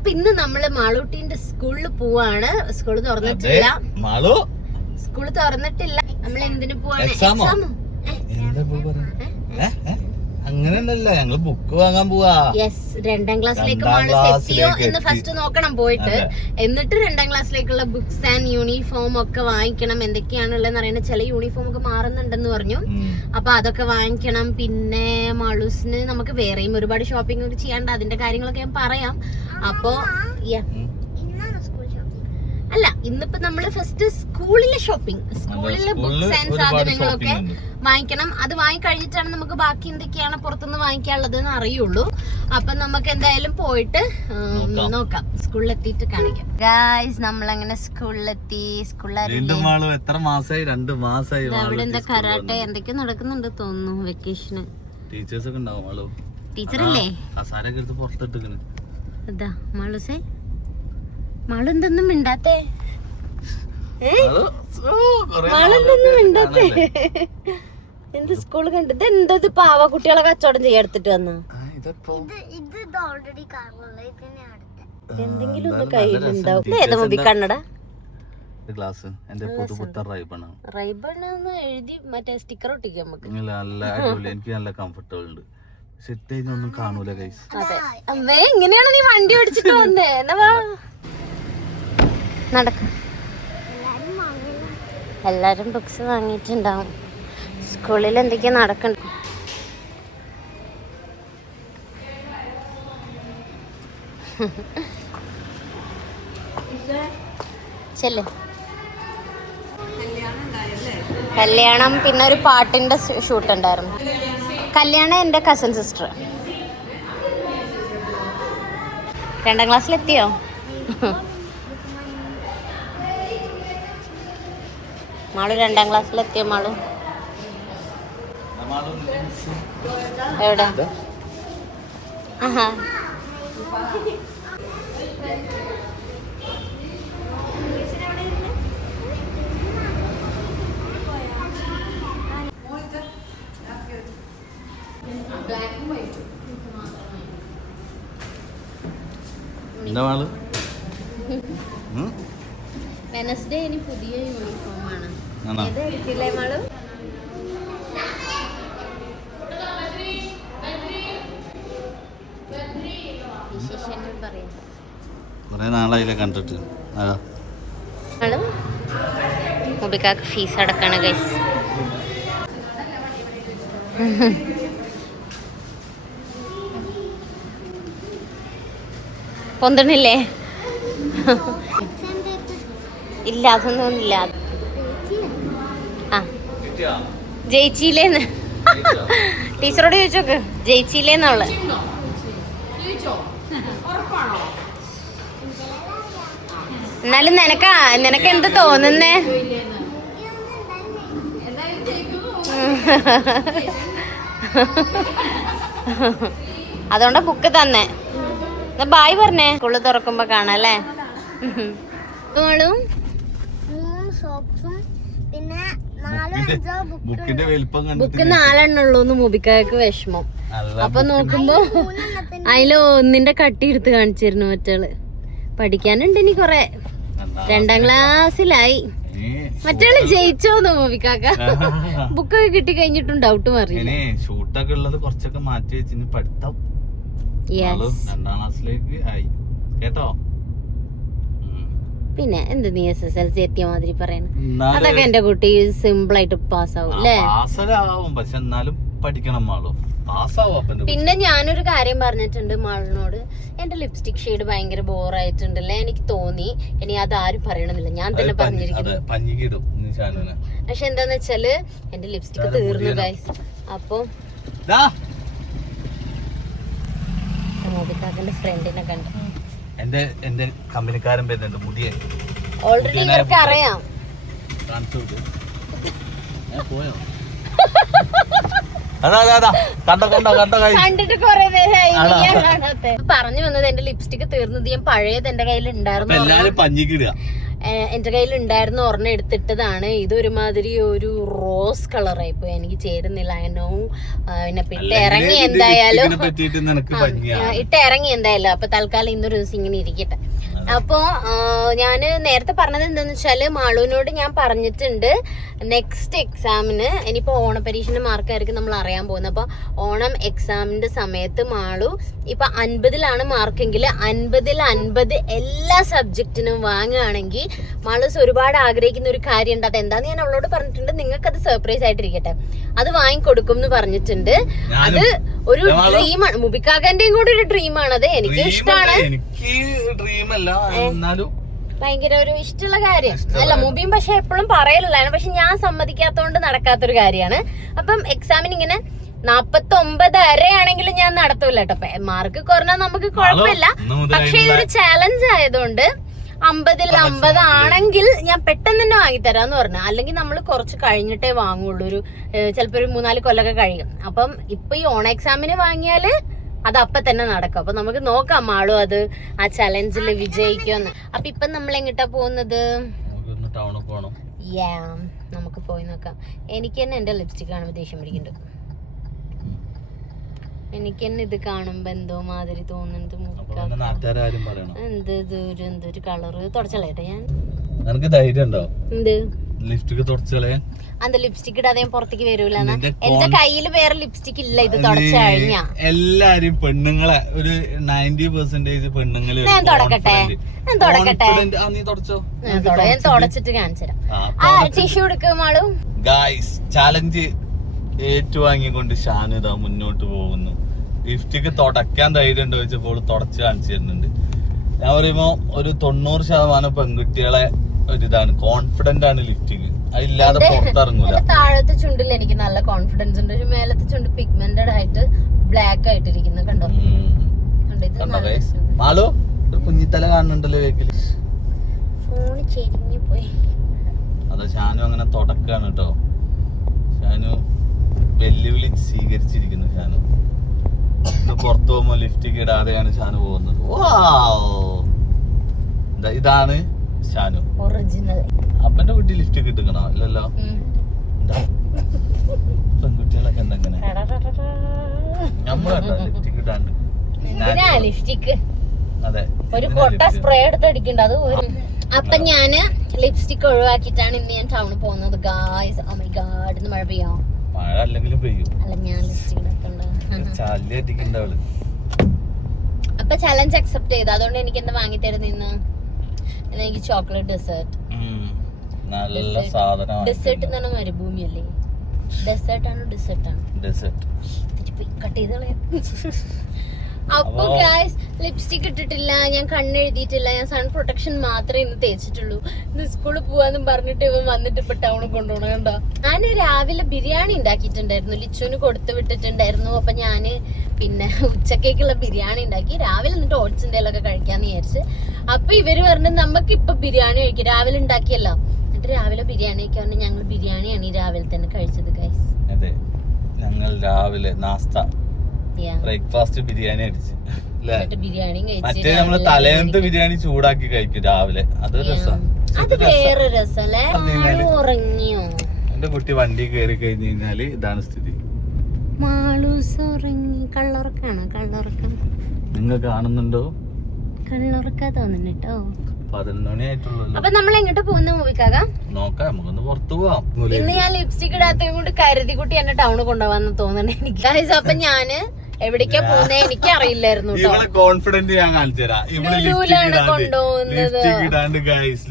അപ്പൊ ഇന്ന് നമ്മള് മാളൂട്ടിന്റെ സ്കൂളിൽ പോവാണ്. സ്കൂള് തുറന്നിട്ടില്ല. സ്കൂള് തുറന്നിട്ടില്ല. നമ്മൾ എന്തിനു പോവാണ്? എക്സാമോ? അങ്ങനെയല്ല, ഞങ്ങള് ബുക്ക് വാങ്ങാൻ പോവാ. യെസ്, 2ാം ക്ലാസ്സിലേക്ക് എത്തിയോ എന്ന് ഫസ്റ്റ് നോക്കണം പോയിട്ട്. എന്നിട്ട് 2ാം ക്ലാസ്സിലേക്കുള്ള ബുക്സ് ആൻഡ് യൂണിഫോം ഒക്കെ വാങ്ങിക്കണം. എന്തൊക്കെയാണുള്ളതെന്ന് അറിയണം. ചില യൂണിഫോം ഒക്കെ മാറുന്നുണ്ടെന്ന് പറഞ്ഞു. അപ്പൊ അതൊക്കെ വാങ്ങിക്കണം. പിന്നെ മാളൂസിന് നമുക്ക് വേറെയും ഒരുപാട് ഷോപ്പിംഗ് ഒക്കെ ചെയ്യാണ്ട്. അതിന്റെ കാര്യങ്ങളൊക്കെ ഞാൻ പറയാം. അപ്പൊ അല്ല, ഇന്നിപ്പോ നമ്മള് ഫസ്റ്റ് സ്കൂളിലെ ഷോപ്പിംഗ്, സ്കൂളിലെ ബുക്സ് ആൻഡ് സാധനങ്ങളൊക്കെ വാങ്ങിക്കണം. അത് വാങ്ങിക്കഴിഞ്ഞിട്ടാണ് നമുക്ക് ബാക്കി എന്തൊക്കെയാണ് പുറത്തുനിന്ന് വാങ്ങിക്കാനുള്ളത് എന്ന് അറിയുള്ളൂ. അപ്പൊ നമുക്ക് എന്തായാലും പോയിട്ട് നോക്കാം. സ്കൂളിലെത്തിയിട്ട് കാണിക്കാം. ഗായ്സ്, നമ്മളങ്ങനെ സ്കൂളിലെത്തി. എത്ര മാസമായി? 2 മാസമായി. അവിടെ എന്താ കരാട്ടെ എന്തൊക്കെയോ നടക്കുന്നുണ്ട് തോന്നുന്നു. വെക്കേഷന് ടീച്ചേഴ്സ് ഒക്കെ ഉണ്ടാവും. ടീച്ചറല്ലേ? ഇതാ മാളൂസേ, മാളെന്തൊന്നും മിണ്ടാത്തേ? മാളെന്തൊന്നും മിണ്ടാത്തേ? എന്ത് സ്കൂള് കണ്ടത്? എന്തത് പാവ കുട്ടികളെ കച്ചവടം ചെയ്യാടുത്തിട്ട് വന്ന എന്തെങ്കിലും ഒന്ന് കയ്യിലുണ്ടാവും. ഏതാ മൊബി കണ്ണട? റൈബണെന്ന് എഴുതി മറ്റേ സ്റ്റിക്കർ ഒട്ടിക്കാം നമുക്ക്. എനിക്ക് നല്ല കംഫർട്ടബിൾ ഉണ്ട്. ഒന്നും കാണൂല ഗൈസ്. അതെ, അമ്മേ എങ്ങനെയാണ് നീ വണ്ടി ഓടിച്ചിട്ട് വന്നേ? എന്നാ നടക്ക. എല്ലാരും ബുക്സ് വാങ്ങിയിട്ടുണ്ടാവും. സ്കൂളിൽ എന്തൊക്കെയാ നടക്കണ്ട. ചെല്ല്. കല്യാണം, പിന്നെ ഒരു പാട്ടിന്റെ ഷൂട്ട് ഉണ്ടായിരുന്നു. കല്യാണം എൻ്റെ കസിൻ സിസ്റ്റർ. 2ാം ക്ലാസ്സിലെത്തിയോ? മാളു 2ാം ക്ലാസ്സിലെത്തിയോ? മാളു എവിടെ? ആഹാ, വെനസ്ഡേ ഇനി പുതിയ യൂണിഫോമാണ്. ഏതായിരിക്കില്ലേ മാളു? വിശേഷങ്ങൾ പറയാം. കുറെ നാളായില്ലേ കണ്ടിട്ട്. മാളു മുബിക്കാക്ക് ഫീസ് അടക്കാണ് ഗൈസ്. പൊന്തണില്ലേ? ഇല്ല, അതൊന്നും ഇല്ല. ആ, ജയിച്ചില്ലേന്ന് ടീച്ചറോട് ചോദിച്ചോക്ക്. ജയിച്ചില്ലേന്നുള്ളു. എന്നാലും നിനക്ക് എന്ത് തോന്നുന്നേ? അതുകൊണ്ടാ ബുക്ക് തന്നെ. ബായ് പറഞ്ഞേ. സ്കൂള് തുറക്കുമ്പോ കാണാല്ലേ? ബുക്ക് 4 ഉള്ളൂന്ന് മുബിക്കാക്ക് വിഷമം. അപ്പൊ നോക്കുമ്പോ അതില് 1ന്റെ കട്ടി എടുത്ത് കാണിച്ചിരുന്നു മറ്റാള്. പഠിക്കാനുണ്ട് ഇനി കൊറേ. 2ാം ക്ലാസ്സിലായി. മറ്റാള് ജയിച്ചോന്ന് മുബിക്കാക്ക. ബുക്കൊക്കെ കിട്ടി കഴിഞ്ഞിട്ടും ഡൗട്ട് മാറി. ഷൂട്ടൊക്കെ ഉള്ളത് കുറച്ചൊക്കെ മാറ്റി വെച്ച് പഠിത്തം 2ാം ക്ലാസ്സിലേക്ക് ആയി കേട്ടോ. പിന്നെ എന്ത് നീ SSLC എത്തിയ മാതിരി പറയണ? അതൊക്കെ എന്റെ കുട്ടി സിമ്പിൾ ആയിട്ട് പാസ്സാവും അല്ലേ? പക്ഷെ എന്നാലും പഠിക്കണം മാളു. പിന്നെ ഞാനൊരു കാര്യം പറഞ്ഞിട്ടുണ്ട് മാളിനോട്. എന്റെ ലിപ്സ്റ്റിക് ഷെയ്ഡ് ഭയങ്കര ബോറായിട്ടുണ്ടല്ലേ എനിക്ക് തോന്നി. ഇനി അത് ആരും പറയണമെന്നില്ല, ഞാൻ തന്നെ പറഞ്ഞിരിക്കുന്നു. പക്ഷെ എന്താന്ന് വെച്ചാല് എന്റെ ലിപ്സ്റ്റിക് തീർന്നു ഗൈസ്. അപ്പൊ മോബിക്കാക്കന്റെ ഫ്രണ്ടിനെ കണ്ടു. എന്റെ കമ്പനിക്കാരൻ പേരുണ്ട് മുടിയ. ഓൾറെഡി ഇവർക്ക് അറിയാം. പോയോ? കണ്ടിട്ട് കൊറേ നേരമായി. പറഞ്ഞു വന്നത് എന്റെ ലിപ്സ്റ്റിക് തീർന്നത്. ഞാൻ പഴയത് എന്റെ കയ്യിൽ ഉണ്ടായിരുന്നു. എന്റെ കയ്യിൽ ഉണ്ടായിരുന്ന ഒരെണ്ണം എടുത്തിട്ടതാണ്. ഇത് ഒരുമാതിരി ഒരു റോസ് കളറായി പോയി, എനിക്ക് ചേരുന്നില്ല. പിന്നെ ഇട്ട് ഇറങ്ങി എന്തായാലും അപ്പൊ തൽക്കാലം ഇന്നൊരു ദിവസം ഇങ്ങനെ ഇരിക്കട്ടെ. അപ്പോ ഞാന് നേരത്തെ പറഞ്ഞത് എന്താന്ന് വെച്ചാല് മാളുവിനോട് ഞാൻ പറഞ്ഞിട്ടുണ്ട് നെക്സ്റ്റ് എക്സാമിന്, ഇനിയിപ്പോ ഓണപരീക്ഷന്റെ മാർക്കായിരിക്കും നമ്മൾ അറിയാൻ പോകുന്നത്. അപ്പൊ ഓണം എക്സാമിന്റെ സമയത്ത് മാളു ഇപ്പൊ 50-ലാണ് മാർക്കെങ്കിൽ 50-50 എല്ലാ സബ്ജക്റ്റിനും വാങ്ങുകയാണെങ്കിൽ മാളൂസ് ഒരുപാട് ആഗ്രഹിക്കുന്ന ഒരു കാര്യമുണ്ട്. അതെന്താന്ന് ഞാൻ അവളോട് പറഞ്ഞിട്ടുണ്ട്. നിങ്ങൾക്ക് അത് സർപ്രൈസ് ആയിട്ടിരിക്കട്ടെ, അത് വാങ്ങിക്കൊടുക്കും എന്ന് പറഞ്ഞിട്ടുണ്ട്. അത് ഒരു ഡ്രീമാണ്, മുബിക്കാക്കന്റെയും കൂടി ഒരു ഡ്രീമാണ്. അത് എനിക്ക് ഇഷ്ടമാണ്, ഭയങ്കര ഒരു ഇഷ്ടമുള്ള കാര്യം അല്ല മുബിയും. പക്ഷെ എപ്പോഴും പറയലുള്ളതാണ്, പക്ഷെ ഞാൻ സമ്മതിക്കാത്തോണ്ട് നടക്കാത്തൊരു കാര്യമാണ്. അപ്പം എക്സാമിന് ഇങ്ങനെ 49.5 ആണെങ്കിലും ഞാൻ നടത്തൂല കേട്ടോ. മാർക്ക് കുറഞ്ഞാൽ നമുക്ക് കുഴപ്പമില്ല, പക്ഷെ ഇതൊരു ചാലഞ്ച് ആയതുകൊണ്ട് 50-50 ആണെങ്കിൽ ഞാൻ പെട്ടെന്ന് തന്നെ വാങ്ങിത്തരാന്ന് പറഞ്ഞു. അല്ലെങ്കിൽ നമ്മൾ കുറച്ച് കഴിഞ്ഞിട്ടേ വാങ്ങുള്ളൂ, ഒരു ചിലപ്പോ ഒരു 3-4 കൊല്ലമൊക്കെ കഴിയും. അപ്പം ഇപ്പൊ ഈ ഓണ എക്സാമിന് വാങ്ങിയാല് അത് അപ്പൊ തന്നെ നടക്കും. അപ്പൊ നമുക്ക് നോക്കാം മാളും അത് ആ ചലഞ്ചിൽ വിജയിക്കുമെന്ന്. അപ്പൊ ഇപ്പൊ നമ്മൾ എങ്ങോട്ടാ പോകുന്നത്? നമുക്ക് പോയി നോക്കാം. എനിക്ക് തന്നെ എന്റെ ലിപ്സ്റ്റിക് കാണുമ്പോ ദേഷ്യം പിടിക്കുന്നുണ്ട്. എനിക്ക് തന്നെ ഇത് കാണുമ്പോ എന്തോ മാതിരി തോന്നുന്നത്. എന്തൊരു കളറ് തുടച്ചളേട്ടെ ഞാൻ. എന്ത് അത് ലിപ്സ്റ്റിക് ഇടാതെ പുറത്തേക്ക് വരൂല. എന്റെ കയ്യിൽ വേറെ ലിപ്സ്റ്റിക് ഇല്ല, ഇത് തുടച്ചു കഴിഞ്ഞാ. എല്ലാരും പെണ്ണുങ്ങളെ ഒരു 90% പെണ്ണുങ്ങളെ ഞാൻ തുടക്കട്ടെ ഞാൻ തുടച്ചിട്ട് കാണിച്ചു തരാം. ആ ടിഷ്യൂ എടുക്കുമാളും. ഗായ്സ് ചാലഞ്ച് ഏറ്റുവാങ്ങിക്കൊണ്ട് ഷാനിത മുന്നോട്ട് പോകുന്നു. ലിപ്സ്റ്റിക് തുടക്കാൻ ധൈര്യം ഉണ്ടോ ചോദിച്ചപ്പോൾ തുടച്ച് കാണിച്ചു തരുന്നുണ്ട്. ഞാൻ പറയുമ്പോ ഒരു 90% പെൺകുട്ടികളെ ഒരിതാണ്, കോൺഫിഡന്റ് ആണ് ലിപ്സ്റ്റിക്. അതില്ലാതെ പുറത്തിറങ്ങൂല. താഴത്തെ ചുണ്ടിൽ എനിക്ക് നല്ല കോൺഫിഡൻസ് ഉണ്ട്, പക്ഷെ മേലത്തെ ചുണ്ട് പിഗ്മെന്റഡ് ആയിട്ട് ബ്ലാക്ക് ആയിട്ടിരിക്കുന്നു. കണ്ടോ മാളു ഒരു കുഞ്ഞിത്തല കാണുന്നുണ്ടല്ലോ വേക്കില്. ഫോണ് ചെരിഞ്ഞു പോയി. അതാ ഷാനു അങ്ങനെ തുടക്കാണ് കേട്ടോ. ഷാനു വെല്ലുവിളി സ്വീകരിച്ചിരിക്കുന്നു. ഷാനു പുറത്തു പോകുമ്പോ ലിപ്സ്റ്റിക് ഇടാതെയാണ് ഷാനു പോകുന്നത്. ഇതാണ് ഷാനു ഒറിജിനൽ. അപ്പന്റെ കുട്ടി ലിപ്സ്റ്റിക് ഇട്ടിക്കണോ? ഇല്ലല്ലോ. പെൺകുട്ടികളൊക്കെ എന്തെങ്ങനെ നമ്മളല്ല ലിപ്സ്റ്റിക് ഇടാണ്ട്. ലിപ്സ്റ്റിക് അതെ, ഒരു കൊട്ട സ്പ്രേ എടുത്ത് അടിക്കണ്ട. അത് അപ്പൊ ഞാന് ലിപ്സ്റ്റിക് ഒഴിവാക്കിട്ടാണ് ഇന്ന് ഞാൻ ടൗണിൽ പോകുന്നത്. ഗായ്സ് ഓ മൈ ഗോഡ്, ഇന്ന് മഴ പെയ്യോ? മഴ അല്ലെങ്കിലും പെയ്യും. അല്ല ഞാൻ ലിപ്സ്റ്റിക് ചാലിയടിക്കണ്ടവള്. അപ്പൊ ചലഞ്ച് അക്സെപ്റ്റ് ചെയ്തു. അതുകൊണ്ട് എനിക്ക് എന്താ വാങ്ങി തരുന്ന ഇന്ന്? എനിക്ക് ചോക്ലേറ്റ് ഡെസേർട്ട്. നല്ല സാധനം. ഡെസേർട്ട് എന്ന് പറഞ്ഞാൽ മരുഭൂമിയല്ലേ? ഡെസേർട്ട് ആണോ ഡെസേർട്ട് ആണ്? ഡെസേർട്ട് കട്ട് ചെയ്ത്. അപ്പൊ ഗായ്സ് ലിപ്സ്റ്റിക് ഇട്ടിട്ടില്ല, ഞാൻ കണ്ണെഴുതിയിട്ടില്ല, ഞാൻ സൺ പ്രൊട്ടക്ഷൻ മാത്രമേ ഇന്ന് തേച്ചിട്ടുള്ളൂ. ഇന്ന് സ്കൂളിൽ പോവാന്നും പറഞ്ഞിട്ട് ഇവൻ വന്നിട്ട് ഇപ്പൊ ടൗണിൽ കൊണ്ടുപോകണം. കണ്ടോ, ഞാൻ രാവിലെ ബിരിയാണി ഉണ്ടാക്കിയിട്ടുണ്ടായിരുന്നു, ലിച്ചുവിന് കൊടുത്തു വിട്ടിട്ടുണ്ടായിരുന്നു. അപ്പൊ ഞാന് പിന്നെ ഉച്ചക്കേക്കുള്ള ബിരിയാണി ഉണ്ടാക്കി. രാവിലെ എന്നിട്ട് ഓട്സ് എന്തെങ്കിലുമൊക്കെ കഴിക്കാന്ന് വിചാരിച്ച്. അപ്പൊ ഇവര് പറഞ്ഞു നമുക്ക് ഇപ്പൊ ബിരിയാണി കഴിക്കും, രാവിലെ ഉണ്ടാക്കിയല്ലോ. എന്നിട്ട് രാവിലെ ബിരിയാണി കഴിക്കാൻ പറഞ്ഞു. ഞങ്ങൾ ബിരിയാണിയാണ് ഈ രാവിലെ തന്നെ കഴിച്ചത് ഗൈസ്. അതെ, ഞങ്ങൾ രാവിലെ നാസ്ത ബ്രേക്ക്ഫാസ്റ്റ് ബിരിയാണി അടിച്ച്. മറ്റേ നമ്മള് തലേന്നത്തെ ബിരിയാണി ചൂടാക്കി കഴിക്കും രാവിലെ. അത് രസം. അത് വേറെ രസല്ലേ. ഉറങ്ങിയോ എന്റെ കുട്ടി വണ്ടി കയറി കഴിഞ്ഞു കഴിഞ്ഞാല് ഇതാണ് സ്ഥിതി. മാളൂസ് ഉറങ്ങി. കള്ളുറക്കാണോ? കള്ളുറക്കം നിങ്ങൾ കാണുന്നുണ്ടോ? കള്ളുറക്കാ തോന്നുന്നുട്ടോ. 11 മണി ആയിട്ടുള്ളൂ. അപ്പൊ നമ്മൾ എങ്ങോട്ട് പോകുന്ന മൂവിക്കാകാം നോക്കാം, നമുക്കൊന്ന് പുറത്തു പോവാം. ഇന്ന് ഞാൻ ലിപ്സ്റ്റിക് ഇടാത്തതും കൊണ്ട് കരുതി കുട്ടി എന്നെ ടൗണിൽ കൊണ്ടുപോകാന്ന് തോന്നണേ എനിക്ക്. അപ്പൊ ഞാന് എവിടേക്കാ പോകുന്നത് എനിക്ക് അറിയില്ലായിരുന്നു. കോൺഫിഡന്റ് ഞാൻ കാണിച്ചു തരാം. ലുലുലാണ് കൊണ്ടുപോകുന്നത്.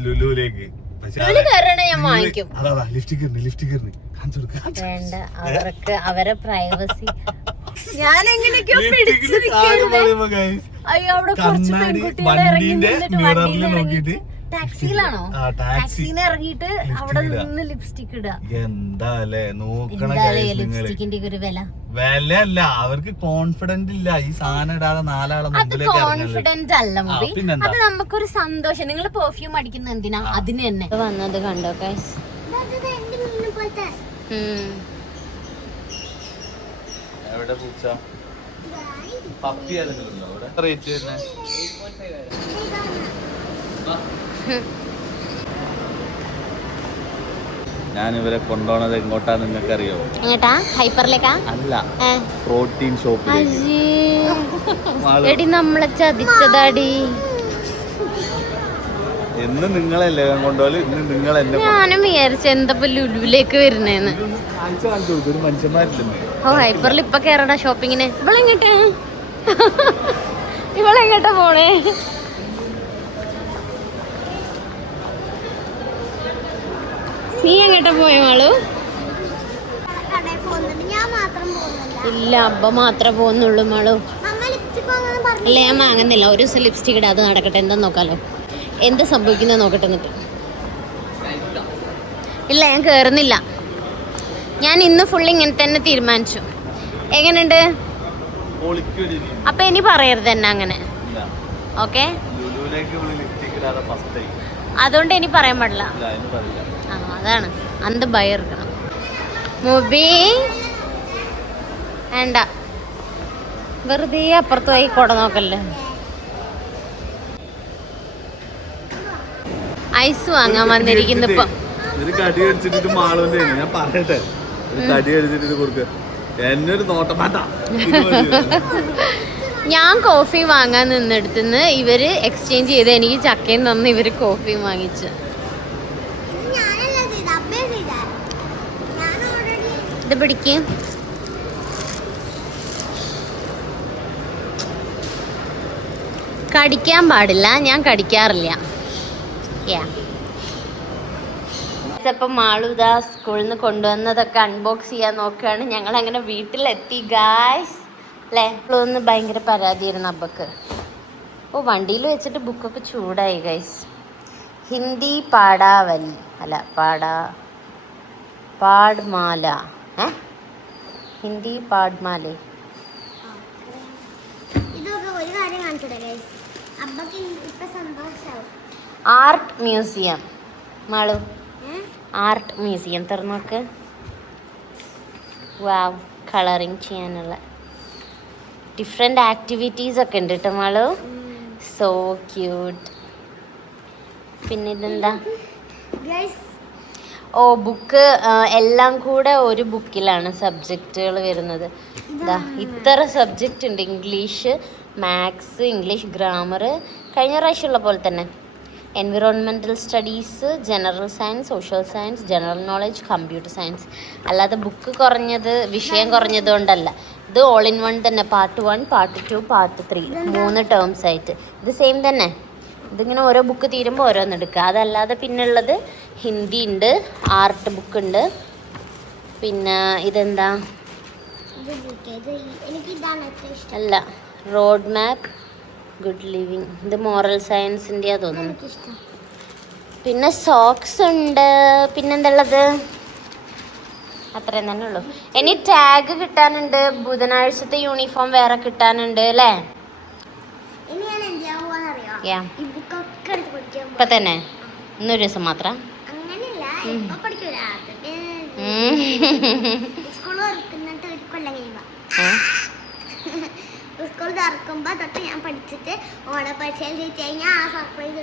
ലുലുലേക്ക് ഞാൻ വാങ്ങിക്കും. വേണ്ട, അവർക്ക് അവരെ പ്രൈവസി. ഞാൻ എങ്ങനെയൊക്കെയോ അയ്യോ, അവിടെ കുറച്ച് പെൺകുട്ടികളെ ഇറങ്ങി ടാക്സിയിലാണോ? ടാക്സിന്ന് ഇറങ്ങിയിട്ട് അവിടെ നിന്ന് ലിപ്സ്റ്റിക് ഇടുക. എന്താലേ നോക്കണ ലിപ്സ്റ്റിക്കിന്റെ ഒരു വില അല്ല, അവർക്ക് കോൺഫിഡന്റ് ഇല്ല. ഈ സാധനം ഇടാതെ നാലാളെ കോൺഫിഡന്റ് അല്ല മുബി, അത് നമുക്കൊരു സന്തോഷം. നിങ്ങൾ പെർഫ്യൂം അടിക്കുന്ന എന്തിനാ? അതിന് തന്നെ വന്നത് കണ്ടോ ഗൈസ്. എവിടെ പൂച്ച? പപ്പി ഏതെങ്കിലും റേറ്റ് വരുന്നത് ഞാൻ ഇവരെ കൊണ്ടുപോണത് എങ്ങോട്ടാന്ന് നിങ്ങൾക്ക് അറിയോ? എങ്ങോട്ടാ? ഹൈപ്പറിലേക്കാ? അല്ല, പ്രോട്ടീൻ ഷോപ്പിലേക്ക്. എടി നമ്മളെ ചതിച്ചതാടി. എന്ന് നിങ്ങളല്ലേ കൊണ്ടുപോലെ, ഇന്ന് നിങ്ങൾ എന്നെ ഞാനും വിചാരിച്ച എന്താ ലുലുവിലേക്ക് വരുന്നേന്ന്. ഒരു മനുഷ്യന്മാരില്ലെന്ന്. ഓ ഹൈപ്പറിൽ ഇപ്പൊ കേറടാ ഷോപ്പിങ്ങിന്. ഇവളെങ്ങട്ടാ പോണേ? നീ എങ്ങട്ടാ പോയ മാളു? ഇല്ല, അബ്ബ മാത്രമേ പോകുന്നുള്ളൂ മാളു. ഇല്ല, ഞാൻ വാങ്ങുന്നില്ല. ഒരു ദിവസം ലിപ്സ്റ്റിക് ഇടാ, അത് നടക്കട്ടെ. എന്താ നോക്കാലോ, എന്ത് സംഭവിക്കുന്നത് നോക്കട്ടെ. എന്നിട്ട് ഇല്ല, ഞാൻ കേറുന്നില്ല. ഞാൻ ഇന്ന് ഫുൾ ഇങ്ങനെ തന്നെ തീരുമാനിച്ചു. എങ്ങനെയുണ്ട്? അപ്പൊ ഇനി പറയരുത് എന്നെ അങ്ങനെ. ഓക്കെ, അതുകൊണ്ട് ഇനി പറയാൻ പാടില്ല. അതാണ് അന്ത് ഭയം എടുക്കണം. മുബി വേണ്ട, വെറുതെ അപ്പുറത്ത് പോയി കൊട നോക്കല്ലേ. ഐസ് വാങ്ങാൻ വന്നിരിക്കുന്നു ഇപ്പൊ. കടി അടിച്ചിട്ട് മാളൂന്റെ ഞാൻ പറയട്ടെ, കടി അടിച്ചിട്ട് കൊടുക്ക എന്നൊരു നോട്ടമാട്ട. ഞാൻ കോഫി വാങ്ങാൻ നിന്നെടുത്തുനിന്ന് ഇവര് എക്സ്ചേഞ്ച് ചെയ്ത് എനിക്ക് ചക്കയും തന്ന് ഇവര് കോഫിയും വാങ്ങിച്ചു. ഇത് പിടിക്ക്. കടിക്കാൻ പാടില്ല, ഞാൻ കടിക്കാറില്ല. ഇപ്പം മാളുദാ സ്കൂളിൽ നിന്ന് കൊണ്ടുവന്നതൊക്കെ അൺബോക്സ് ചെയ്യാൻ നോക്കുകയാണ്. ഞങ്ങൾ അങ്ങനെ വീട്ടിലെത്തി ഗായ്സ് അല്ലേ. ഒന്ന് ഭയങ്കര പരാതിയായിരുന്നു അബ്ബക്ക്. ഓ, വണ്ടിയിൽ വെച്ചിട്ട് ബുക്കൊക്കെ ചൂടായി ഗൈസ്. ഹിന്ദി പാടാവലി അല്ല പാഠ്മാല. ഹിന്ദി പാഠ്മാലേ. Art museum. Malu, art museum തുറന്നോക്ക്. വാവ്, കളറിങ് ചെയ്യാനുള്ള ഡിഫറെൻ്റ് ആക്ടിവിറ്റീസ് ഒക്കെ ഉണ്ട് കേട്ടോ മാളു. So cute. പിന്നെ ഇതെന്താ? ഓ, ബുക്ക് എല്ലാം കൂടെ ഒരു ബുക്കിലാണ് സബ്ജക്റ്റുകൾ വരുന്നത്. ഇത്ര സബ്ജക്റ്റ് ഉണ്ട്. ഇംഗ്ലീഷ്, മാത്സ്, ഇംഗ്ലീഷ് ഗ്രാമർ, കഴിഞ്ഞ പ്രാവശ്യമുള്ള പോലെ തന്നെ. Environmental studies, general science, social science, general knowledge, computer science. അല്ലാതെ ബുക്ക് കുറഞ്ഞത്, വിഷയം കുറഞ്ഞത് കൊണ്ടല്ല. ഇത് ഓൾ ഇൻ വൺ തന്നെ. പാർട്ട് 1, പാർട്ട് 2, പാർട്ട് 3, 3 ടേംസ് ആയിട്ട്. ഇത് സെയിം തന്നെ. ഇതിങ്ങനെ ഓരോ ബുക്ക് തീരുമ്പോൾ ഓരോന്ന് എടുക്കുക. അതല്ലാതെ പിന്നുള്ളത് ഹിന്ദി ഉണ്ട്, ആർട്ട് ബുക്ക് ഉണ്ട്. പിന്നെ ഇതെന്താ? അല്ല, റോഡ് മാപ്പ്, ഗുഡ് ലിവിങ്. ഇത് മോറൽ സയൻസിൻ്റെയാ തോന്നുന്നു. പിന്നെ സോക്സ് ഉണ്ട്. പിന്നെന്തുള്ളത്? അത്രയും തന്നെ ഉള്ളൂ. ഇനി ടാഗ് കിട്ടാനുണ്ട്. ബുധനാഴ്ചത്തെ യൂണിഫോം വേറെ കിട്ടാനുണ്ട് അല്ലേ? ഇപ്പൊ തന്നെ ഇന്നൊരു ദിവസം മാത്രം. സ്കൂൾ തുറക്കുമ്പോ തൊട്ട് ഞാൻ പഠിച്ചിട്ട് ഓണപ്പരീക്ഷയിൽ ജയിച്ചു കഴിഞ്ഞാൽ ആ സർപ്രൈസ്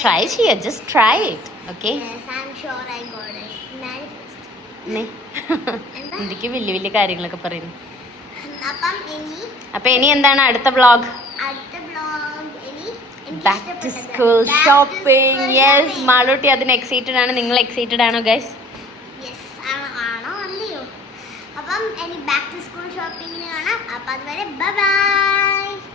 ട്രൈ ചെയ്യാ. Just try it. ഓക്കെ, എന്തൊക്കെ വലിയ വലിയ കാര്യങ്ങളൊക്കെ പറയുന്നു. അപ്പൊ ഇനി എന്താണ് അടുത്ത vlog? Back to school shopping. Yes, Malootty അതിന് എക്സൈറ്റഡ് ആണ്. നിങ്ങൾ എക്സൈറ്റഡ് ആണോ ഗൈസ്? ആണോ അല്ലയോ? അപ്പം ഇനി ബാക്ക് ടു സ്കൂൾ ഷോപ്പിങ്ങിന് കാണാം. അപ്പം അതുവരെ ബൈ ബൈ.